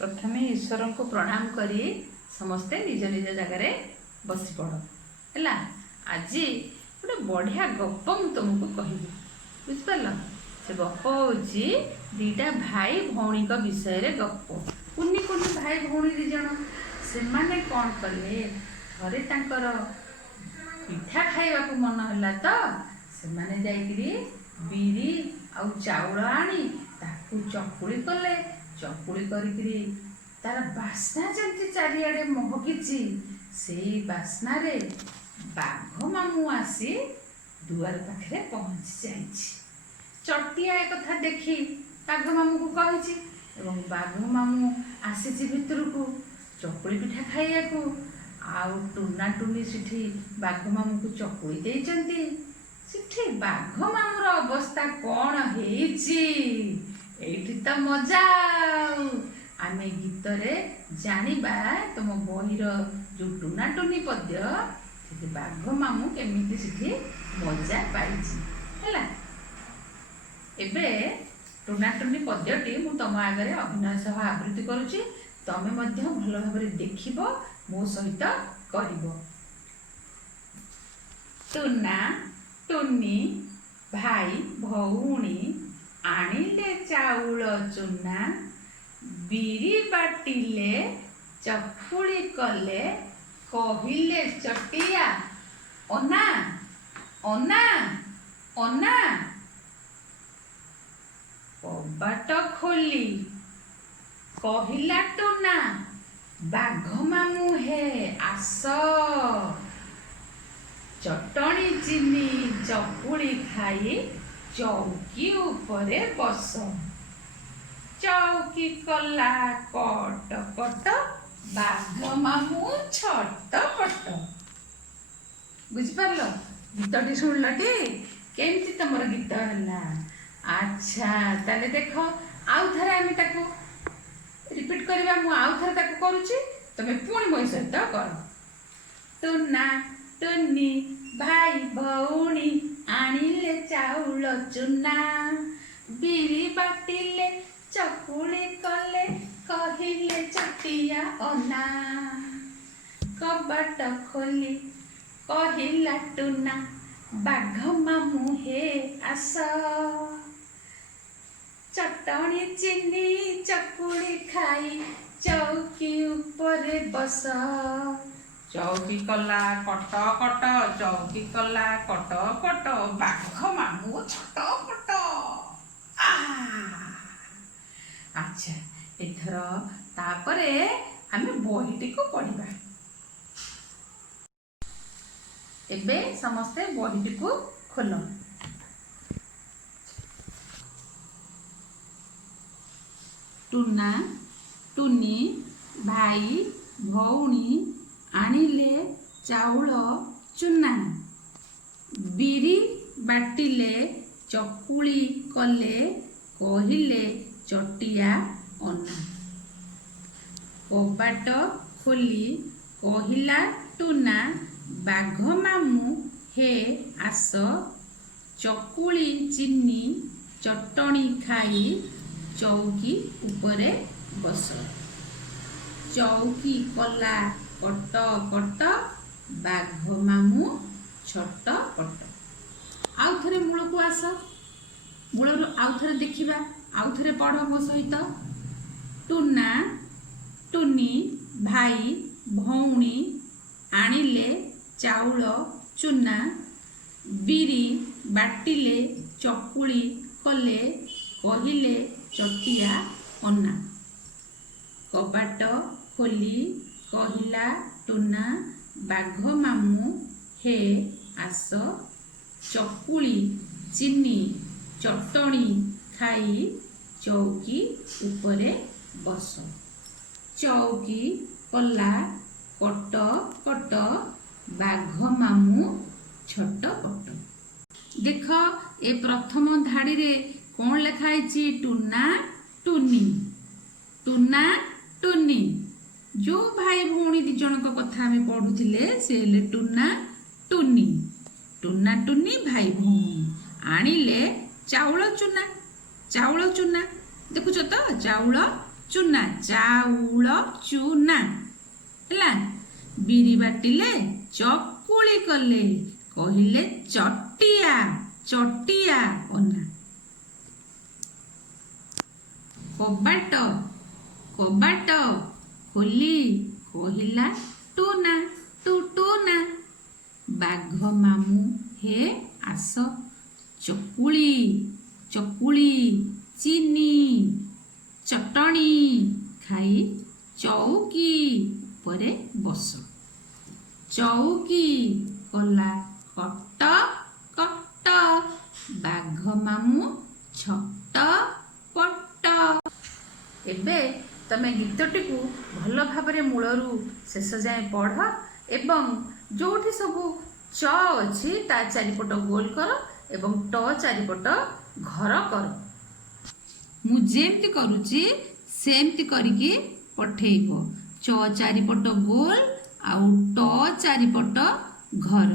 प्रथमे ईश्वर को प्रणाम करी समस्ते निज निज जगार बसी पड़ है। आज गोटे बढ़िया गप मुझे तुमको कहबी बुझिपार से गप हूँ दीटा भाई भौणी विषय रे गप। कुनी कुनी भाई भौणी दी जन से माने कौन कले थरे तांकर पिठा खाइबा को मन होला तो से माने जाइकरी बिरी आउ चाउल आनी ताकू चकुली कले। चकुली करी तार बास्ना जमी चारिआडे महकिची से बास्ना रे बाघ मामू आसी दुआर पाखे पहुँची जाइए। चटिया एक कथा देखी बाघ मामू को कही एवं बाघ मामू आसी भितर को चकुली पिठा खाइया को आउ टुना टुनी सिठी बाघ मामू को चकुली देइचंती। सिठी बाघ मामूर अवस्था कौन हेची एठी तो मजा आमे गीत रे जानिबा तुम बहिर जो टुना टुनी पद्य से बाघ मामू केमिति सिठी मजा पाइछि हैला। एबे टुना टुनी पद्यटी मु तुम आगे अभिनय सह आवृत्ति करुछि तमे मध्य भल भाबरे देखिबो मो सहित करिबो। टुना टुनी भाई भौणी आनिले चाउल चुना बिरी बाटिले चकुली कले कहिले चटिया ओना ओना ओना। कबाट खोली कहिला टुना बाघ मामू हे आस चटणी चीनी चकुली खाई चौकी उपरे बस। चौकी कला कट कट बाघ मामू छट पट। बुझिपार गीतटी शुणलटी केमती तुमर गीत है। अच्छा ताले देख आउ थरे आमे ताको रिपीट करबा मु आउ थरे ताको करूची तमे पुणी मोहि सहित कर। टुना टुनी भाई भौणी आनिले चाउल चुना बिरी बाटिले चकुली कले कहिले चटिया ओना। कबाट खोली कहिला टुना बाघ मामू हे आस चटणी चीनी चकुली खाई चौकी उपरे बस। चौकी कला कट कट चौकी कला कट कट बाघ मामू छट पट। अच्छा एथर तापरे आमे बहिटी को पढ़िबा। एबे समस्ते बहिटी को खोल। टुना टुनी भाई भौणी आनिले चाउल चुना बिरी बाटिले चकुली कले कहिले चटिया ओना। कबाट खोली कहिला टुना बाघ मामू हे आस चकुली चीनी चटणी खाई चौकी उपरे बस। चौकी कला कट कट बाघ मामू छट पट। आउ थरे मूल को आस मूल आउ थरे देखिबा आउ थरे पढ़ मो सहित। टुना टुनी भाई भौणी आनिले चाउल चुना बिरी बाटिले चकुली कले कहिले चटिया ओना। कबाट खोली कहिला टुना बाघ मामू हे आस चकुली चीनी चटणी खाई चौकी उपरे बस। चौकी कला कट कट बाघ मामू छट पट। देख ए प्रथम धाड़ी रे कौन लिखाई टुना टुनी टुना टुनी। जो भाई भौणी दी जन कथा आम पढ़ुले से हेले टुना टुनी। टुना टुनी भाई भौणी आनिले चाउल चुना देखुच तो चाउल ଚୁନା ଚାଉଳ ଚୁନା ହେଲା। ବିରି ବାଟିଲେ ଚକୁଳି କଲେ କହିଲେ ଚଟିଆ ଚଟିଆ ଅନା। କବାଟ କବାଟ ଖୋଲି କହିଲା ଟୁନା ଟୁଟୁନା। ବାଘ ମାମୁଁ ହେ ଆସ ଚକୁଳି ଚକୁଳି ଚିନି ଚଟଣି ଖାଇ ଚଉକି ଉପରେ ବସ। ଚଉକି କଲା କଟ କଟ ବାଘ ମାମୁଁ ଛଟ ପଟ। ଏବେ ତମେ ଗୀତଟିକୁ ଭଲ ଭାବରେ ମୂଳରୁ ଶେଷ ଯାଏଁ ପଢ଼ ଏବଂ ଯେଉଁଠି ସବୁ ଚ ଅଛି ତା ଚାରିପଟ ଗୋଲ କର ଏବଂ ଟ ଚାରିପଟ ଘର କର। ମୁଁ ଯେମିତି କରୁଛି ସେମିତି କରିକି ପଠେଇବ। ଚ ଚାରିପଟ ଗୋଲ ଆଉ ଟ ଚାରିପଟ ଘର।